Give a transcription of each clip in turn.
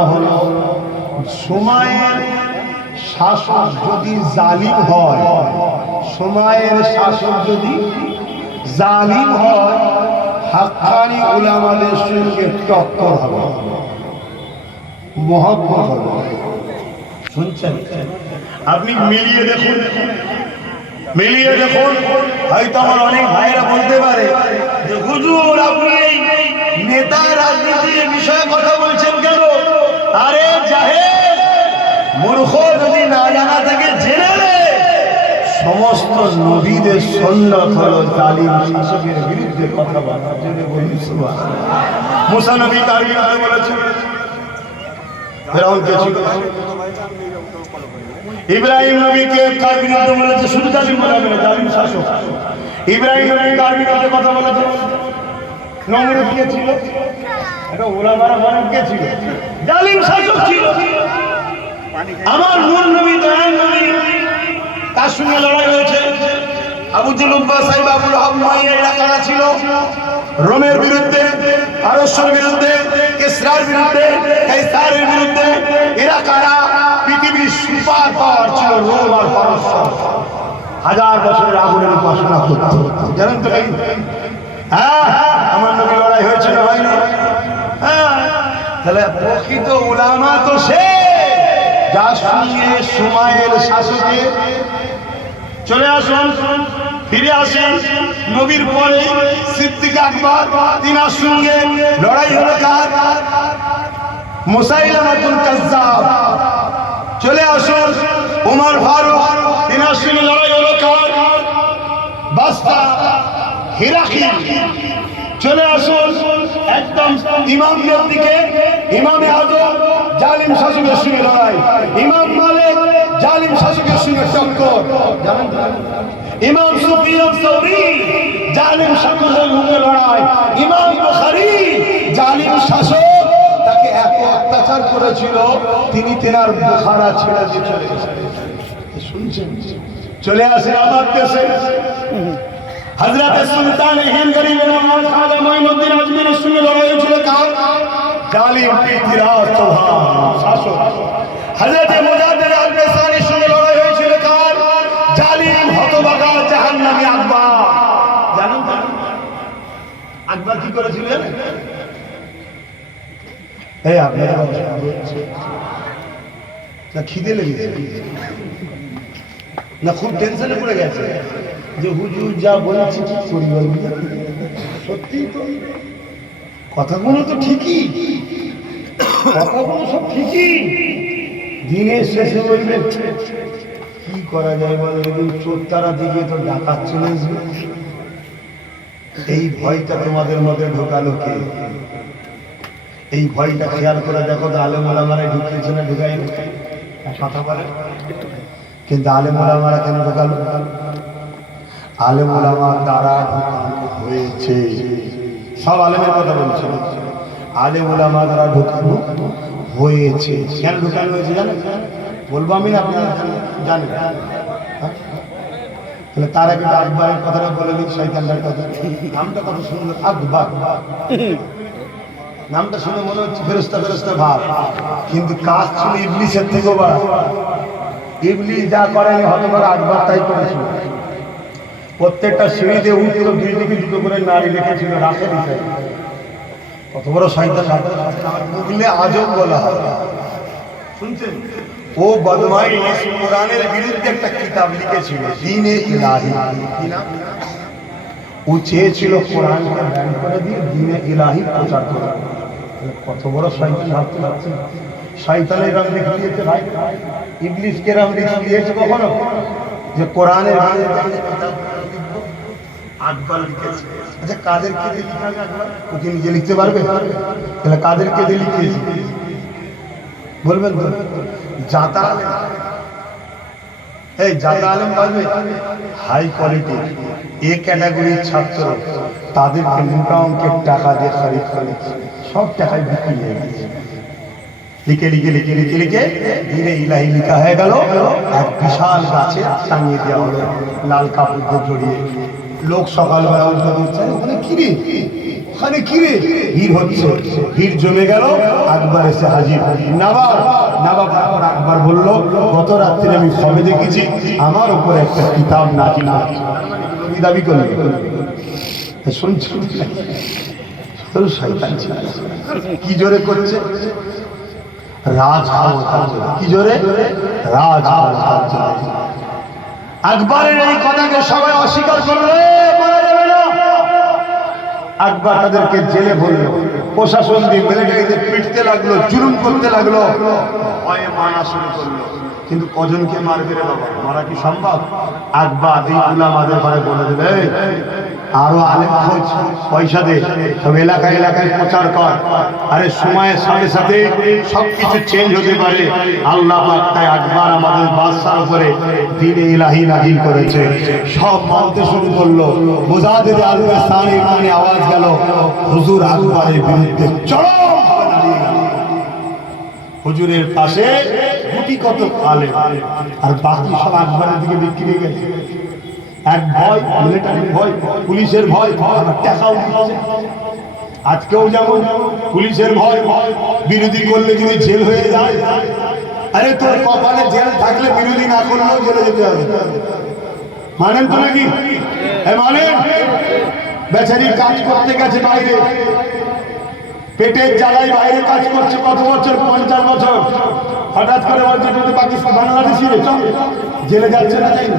মনে হলো। সময়ের শাসক যদি জালিম হয়, সময়ের শাসক যদি জালিম হয়, হাক্কানি উলামাদের সঙ্গে টক্কর হবে হবে। শুনছেন? আপনি মিলিয়ে দেখুন। মিলিয়ে দেখুন। হয়তো আমার অনেক ভাইরা বলতে পারে যে, হুজুর, আপনি নেতা রাজনীতির বিষয়ে কথা বলছেন কেন? না জানা সমস্ত নবীদের সন্ন্যত হলো জালিম শাসকের বিরুদ্ধে কথা বলার জন্য বলি মুসা নবী তার ইব্রাহিম নবীকে কার বিরুদ্ধে বলেছে, শুধু জালিম জালিম শাসক। ইব্রাহিম নবী কথা বলেছে। নমরুদ কে ছিল? এটা ওলামারা কে ছিল? জালিম শাসক ছিল আমার মূল নবী দয়াল নবী তার সঙ্গে লড়াই হয়েছে। আবু জুলুব্বা সাহেব আবুল হক মাইয়া কারা ছিল? রোমের বিরুদ্ধে আরস্যর বিরুদ্ধে, কেসরার বিরুদ্ধে, কাইসারের বিরুদ্ধে এরা কারা? পৃথিবীর সুপার পাওয়ার ছিল রোম আর পারস্য। হাজার বছরের আগুনের উপাসনা করত। জানেন তো? হ্যাঁ আমার নবী লড়াই হয়েছিল হয়নি হ্যাঁ তাহলে প্রকৃত উলামা তো সে, যার সঙ্গে সময়ের শাসকে চলে আসুন, ফিরে আসেন নবীর পরে সিদ্দিক আকবর তিনার সঙ্গে লড়াই হলো কার? মুসাইলামাতুল কাজ্জাব। চলে আসুন, উমর ফারুক তিনার সঙ্গে লড়াই হলো কার? বাস্তা হিরাকি। চলে আসুন একদম ইমামদের দিকে, ইমামে আজম জালিম শাসকের সঙ্গে লড়াই। ইমাম মালিক, জালিম শাসকের সঙ্গে টক্কর? ইমাম সুফিয়ান সৌরি জালিম শাসকের সঙ্গে লড়াই। ইমাম বুখারী, জালিম শাসক, তাকে এত অত্যাচার করেছিল, তিনি তেনার বুখারা ছেড়ে দিয়ে চলে শুনছেন? চলে আসে আমার দেশে। হযরত সুলতান হিন্দ গরিব খাজা মঈনুদ্দিন আজমিরের সঙ্গে লড়াই হয়েছিল কার? জালিম পৃথিরাজ চৌহান, শাসক। হযরত মুজাদ্দিদ আল বেসানির সঙ্গে লড়াই হয়েছিল কার? জালিম হতভাগা জাহান্নামী আকবর। জানেন? আকবর কি করেছিলেন? এই আপনারা না, খিদে লেগেছে। না, খুব টেনশনে পড়ে গেছে। যে হুজুর যা বলেছি কি করি সত্যি তো। কথাগুলো তো ঠিকই। কথাগুলো সব ঠিকই। দিনের শেষে বলবেন কি করা যায় বলে চোর তারা দিকে তো ডাকাত চলে আসবে? এই ভয়টা তোমাদের মধ্যে ঢোকালো কে? এই ভয়টা খেয়াল করে দেখো তো আলেম ওলামারাই ঢুকিয়েছে না ঢুকাই কথা বলে কিন্তু আলেম ওলামারা কেন ঢোকালো? আলেম ওলামা দ্বারা ঢোকানো হয়েছে। সব আলেমের কথা বলছে। আলেম ওলামা দ্বারা ঢোকানো হয়েছে। কেন ঢোকানো হয়েছে জানেন? বলব আমি না আপনারা জানেন। হ্যাঁ? তাহলে তার আগে আকবরের কথাটা বলে দিই শৈতানটার কথা। নামটা কত সুন্দর? আকবর। নামটা শুনে মনে হচ্ছে ফেরস্তা ফেরস্তা ভাব। কিন্তু কাজ ছিল ইবলিসের থেকেও বড়। ইবলিস যা করে হতবার আকবর তাই করেছিল প্রত্যেকটা সিঁড়িতে উঠল দুই দিকে দুটো করে নারী রেখেছিল রাখে দিতে। কত বড় শয়তান মুগলে আজব বলা হয়। শুনছেন? ও বদমাই কোরআনের বিরুদ্ধে একটা কিতাব লিখেছিল, দিনে ইলাহি। ও চেয়েছিল কোরআনকে ব্যান করে দিয়ে দিনে ইলাহি প্রচার করে কত বড় শয়তান ভাবতে পারছেন শয়তানের রাম রিক্স দিয়েছে ভাই। ইবলিশকে রাম রিক্স দিয়েছে কখনো? যে কোরআনের কিতাব? ছাত্র তাদেরকে মোটা অঙ্কের টাকা দিয়ে খরিদ করে, সব টাকায় বিক্রি হয়ে গেছে। লিখে লিখে লিখে লিখে লিখে, ধীরে ইলাহি লিখা হয়ে গেল। এক বিশাল গাছে টাঙিয়ে দেওয়া হলো, লাল কাপড় জড়িয়ে। লোক সকালবেলা উঠে দিচ্ছে ওখানে কি রে ওখানে কি রে ভিড় হচ্ছে ভিড় জমে গেল, আকবর এসে হাজির নবাব নবাব আকবর আকবর বলল, গত রাত্রে আমি সবে দেখেছি, আমার উপরে একটা কিতাব হয়েছে। নবী দাবি করলে শুনছি। কি জোরে করছে রাজ। কি জোরে রাজ। আকবরের এই কথাকে সবাই অস্বীকার করল মারা যাবে না। আকবর তাদেরকে জেলে ভরল প্রশাসন দিয়ে মিলিটারিদের পিটতে লাগল জুলুম করতে লাগল ভয়ে মানা শুরু করল। কিন্তু কজনকে মারবে রে বাবা? মারা কি সম্ভব? আকবর এই গুলামাদের ঘরে বলে দিলে "এই, আরও আলেম খোঁজ, পয়সা দে। সব এলাকায় এলাকায় প্রচার কর। আরে সময়ের সাথে সাথে সবকিছু চেঞ্জ হতে পারে। আল্লাহ তাই আকবর আমাদের বাদশার উপরে দিনে ইলাহি নাজিল করেছে। সব মানতে শুরু করল। মুজাহিদ আলমে সানি কানে আওয়াজ গেল। হুজুর আকবরের বিরুদ্ধে চরম। হুজুরের পাশে গুটি কত আলে আর বাকি সব আকবরের দিকে বিক্রি গেছে। এক ভয় মিলিটারি ভয়, পুলিশের ভয় আবার টাকাও আজকেও যেমন পুলিশের ভয়, বিরোধী করলে যদি জেল হয়ে যায়, আরে তোর কপালে জেল থাকলে বিরোধী না করলেও জেলে যেতে হবে। মানেন তো নাকি? মানেন? বেচারি কাজ করতে গেছে বাইরে। পেটের জ্বালায় বাইরে কাজ করছে কত বছর? পঞ্চাশ বছর। হঠাৎ করে বলছে তুমি পাকিস্তান বাংলাদেশি জেলে যাচ্ছে না তাই না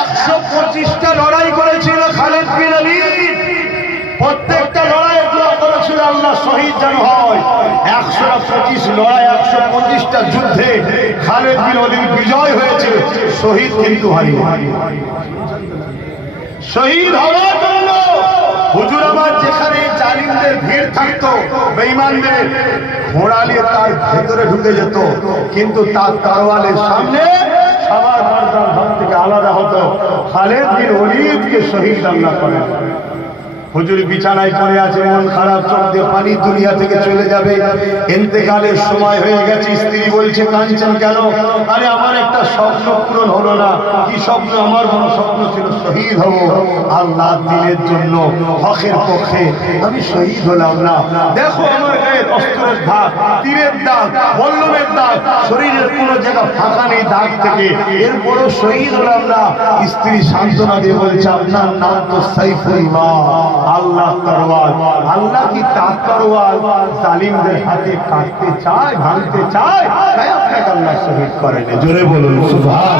একশো পঁচিশটা লড়াই করেছিল খালেদ বিন প্রত্যেকটা লড়াই দোয়া শহীদ যেন একশো পঁচিশ লড়াই, একশো পঁচিশটা যুদ্ধে খালেদ বিন আলির বিজয় হয়েছে শহীদ কিন্তু হয়নি। শহীদ হওয়ার জন্য যেখানে জালিমদের ভিড় থাকতো, বেঈমানদের, ঘোড়ালে তার ভেতরে ঢুকে যেত। কিন্তু তার তারওয়ালের সামনে সবার আলাদা হতো। খালেদ বিন ওলিদকে শহীদ আল্লাহ করেন। হুজুর বিছানায় পড়ে আছে, মন খারাপ, চোখ দিয়ে পানি দুনিয়া থেকে চলে যাবে। এতেকালের সময় হয়ে গেছে, স্ত্রী বলছে, কাঁদছেন কেন? আরে, আমার একটা স্বপ্ন পূরণ হলো না। কি স্বপ্ন? আমার বড় স্বপ্ন ছিল শহীদ হব। আল্লাহ দিনের জন্য হকের পক্ষে আমি শহীদ হলাম না। দেখো আমার অস্ত্রের দাগ, তীরের দাগ বল্লমের দাগ, শরীরের কোনো জায়গা ফাঁকা নেই দাগ থেকে। এরপরও শহীদ হলাম না স্ত্রী সান্ত্বনা দিয়ে বলছে, আপনার নাম তো সাইফুল্লাহ আল্লাহ তরওয়ার। আল্লাহ কি তার তরওয়ার? জালিমদের হাতে কাটতে চায়, ভাঙতে চায়, তাই আপনাকে আল্লাহ শহীদ করেন। জোরে বলুন সুবহান